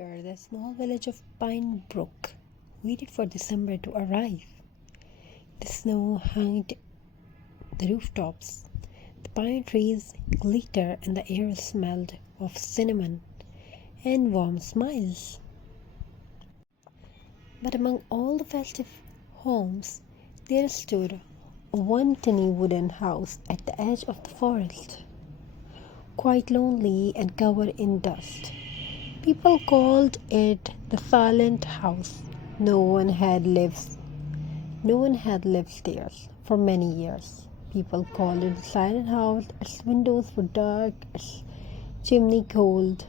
year, the small village of Pinebrook waited for December to arrive. The snow hung the rooftops, the pine trees glittered, and the air smelled of cinnamon and warm smiles. But among all the festive homes, there stood one tiny wooden house at the edge of the forest, quite lonely and covered in dust. People called it the silent house. No one had lived there for many years. People called it the silent house. Its windows were dark, its chimney cold,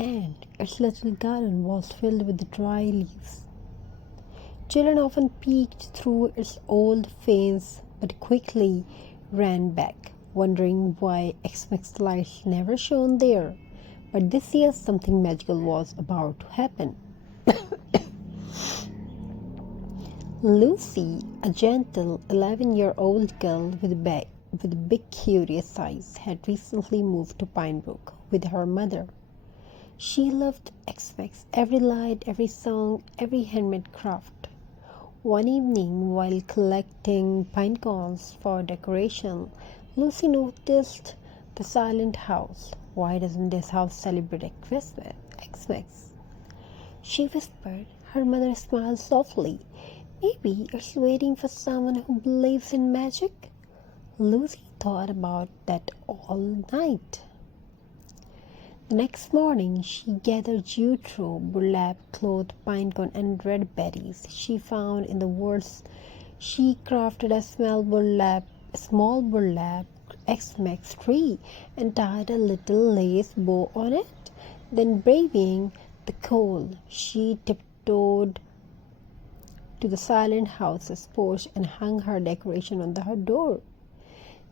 and its little garden was filled with dry leaves. Children often peeked through its old fence but quickly ran back, wondering why Xmas lights never shone there. But this year something magical was about to happen. Lucy, a gentle 11-year-old girl with big curious eyes, had recently moved to Pinebrook with her mother. She loved Xmas, every light, every song, every handmade craft. One evening, while collecting pinecones for decoration, Lucy noticed the silent house. Why doesn't this house celebrate Xmas? She whispered. Her mother smiled softly. Maybe it's waiting for someone who believes in magic. Lucy thought about that all night. The next morning, she gathered jute rope, burlap, cloth, pinecone, and red berries she found in the woods. She crafted a small burlap Xmas tree and tied a little lace bow on it. Then, braving the cold, she tiptoed to the silent house's porch and hung her decoration on the door.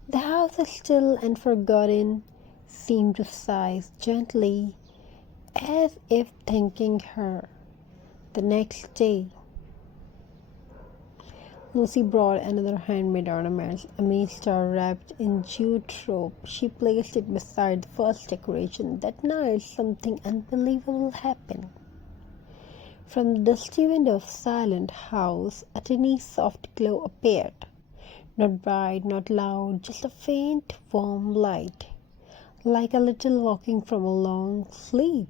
The house, still and forgotten, seemed to sigh gently, as if thanking her. The next day, Lucy brought another handmade ornament, a mini star wrapped in jute rope. She placed it beside the first decoration. That night, something unbelievable happened. From the dusty window of the silent house, a tiny soft glow appeared. Not bright, not loud, just a faint, warm light, like a little walking from a long sleep.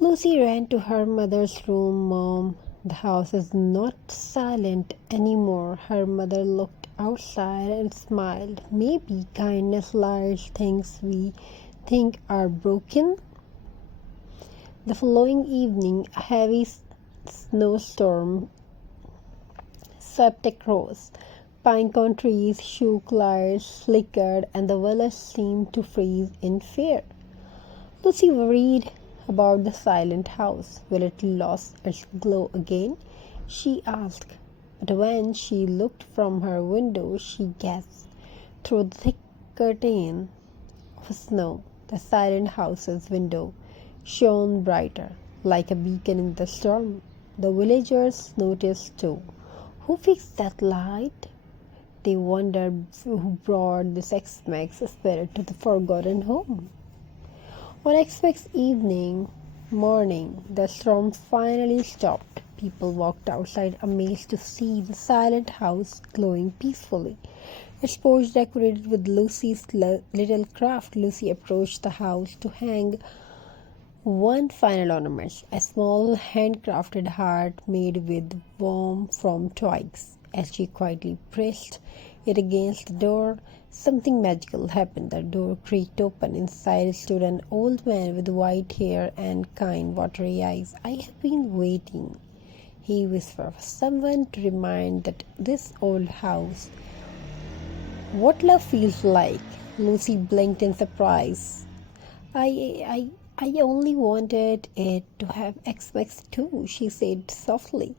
Lucy ran to her mother's room. Mom, the house is not silent anymore. Her mother looked outside and smiled. Maybe kindness lights things we think are broken. The following evening, a heavy snowstorm swept across. Pinecone trees shook, lights flickered, and the village seemed to freeze in fear. Lucy worried about the silent house. Will it lose its glow again? She asked. But when she looked from her window, she gasped. Through the thick curtain of snow, the silent house's window shone brighter, like a beacon in the storm. The villagers noticed too. Who fixed that light? They wondered who brought this Xmas spirit to the forgotten home. On Xmas morning, the storm finally stopped. People walked outside amazed to see the silent house glowing peacefully. Its porch decorated with Lucy's little craft. Lucy approached the house to hang one final ornament, a small handcrafted heart made with warmth from twigs. As she quietly pressed it against the door, something magical happened. The door creaked open. Inside stood an old man with white hair and kind, watery eyes. I have been waiting, he whispered, for someone to remind that this old house what love feels like. Lucy blinked in surprise. I only wanted it to have Xmas too, she said softly.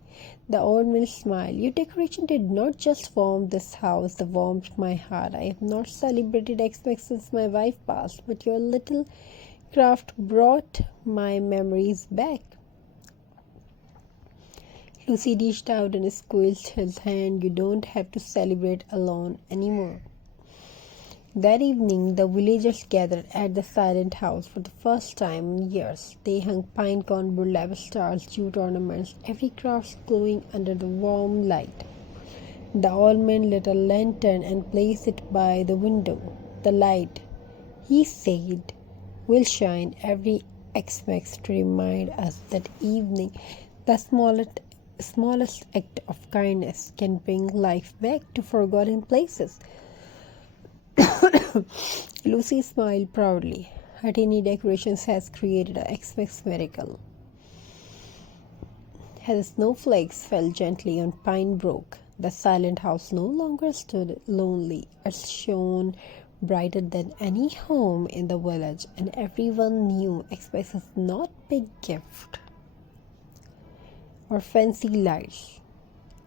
The old man smiled. Your decoration did not just warm this house, they warmed my heart. I have not celebrated Xmas since my wife passed, but your little craft brought my memories back. Lucy reached out and squeezed his hand. You don't have to celebrate alone anymore. That evening, the villagers gathered at the silent house for the first time in years. They hung pinecone, burlap stars, jute ornaments, every craft glowing under the warm light. The old man lit a lantern and placed it by the window. The light, he said, will shine every Xmas to remind us that evening the smallest act of kindness can bring life back to forgotten places. Lucy smiled proudly. Her tiny decorations has created a Xmas miracle. As the snowflakes fell gently on Pine Brook, the silent house no longer stood lonely. It shone brighter than any home in the village, and everyone knew Xmas is not big gift or fancy lights.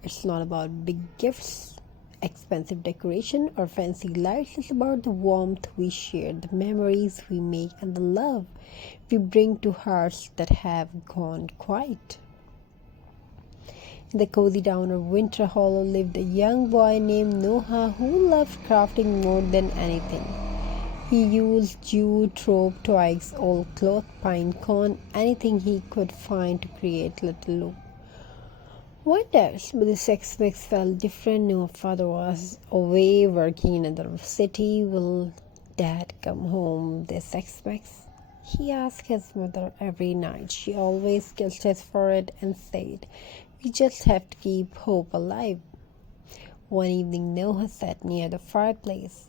It's not about big gifts, expensive decoration, or fancy lights. It's about the warmth we share, the memories we make, and the love we bring to hearts that have gone quiet. In the cozy town of Winter Hollow lived a young boy named Noah who loved crafting more than anything. He used jute, rope, twigs, old cloth, pine cone, anything he could find to create little wonders. But this Xmas felt different. Noah's father was away working in another city. Will Dad come home this Xmas? He asked his mother every night. She always kissed his forehead and said, "We just have to keep hope alive." One evening, Noah sat near the fireplace,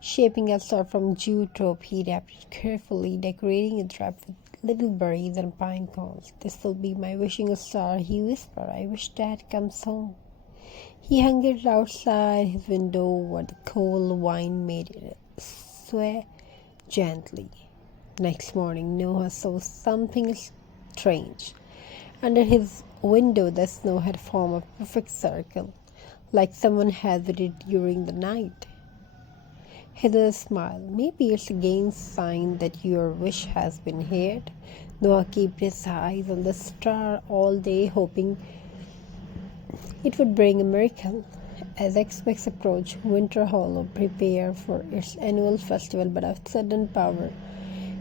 shaping a star from jute rope. He wrapped it carefully, decorating it wrapped with little berries and pine cones. "This will be my wishing star," he whispered. "I wish Dad comes home." He hung it outside his window where the cold wind made it sway gently. Next morning, Noah saw something strange. Under his window, the snow had formed a perfect circle, like someone had waited during the night. Heather smiled. "Maybe it's again a sign that your wish has been heard." Noah kept his eyes on the star all day, hoping it would bring a miracle. As Xmas approached, Winter Hollow prepared for its annual festival, but a sudden power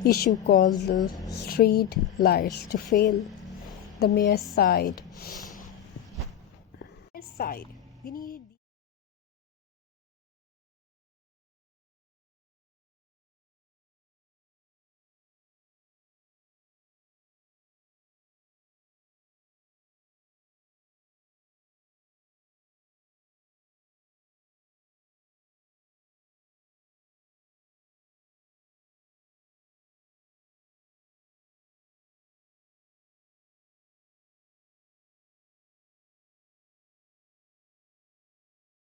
issue caused the street lights to fail. The mayor sighed. "We needed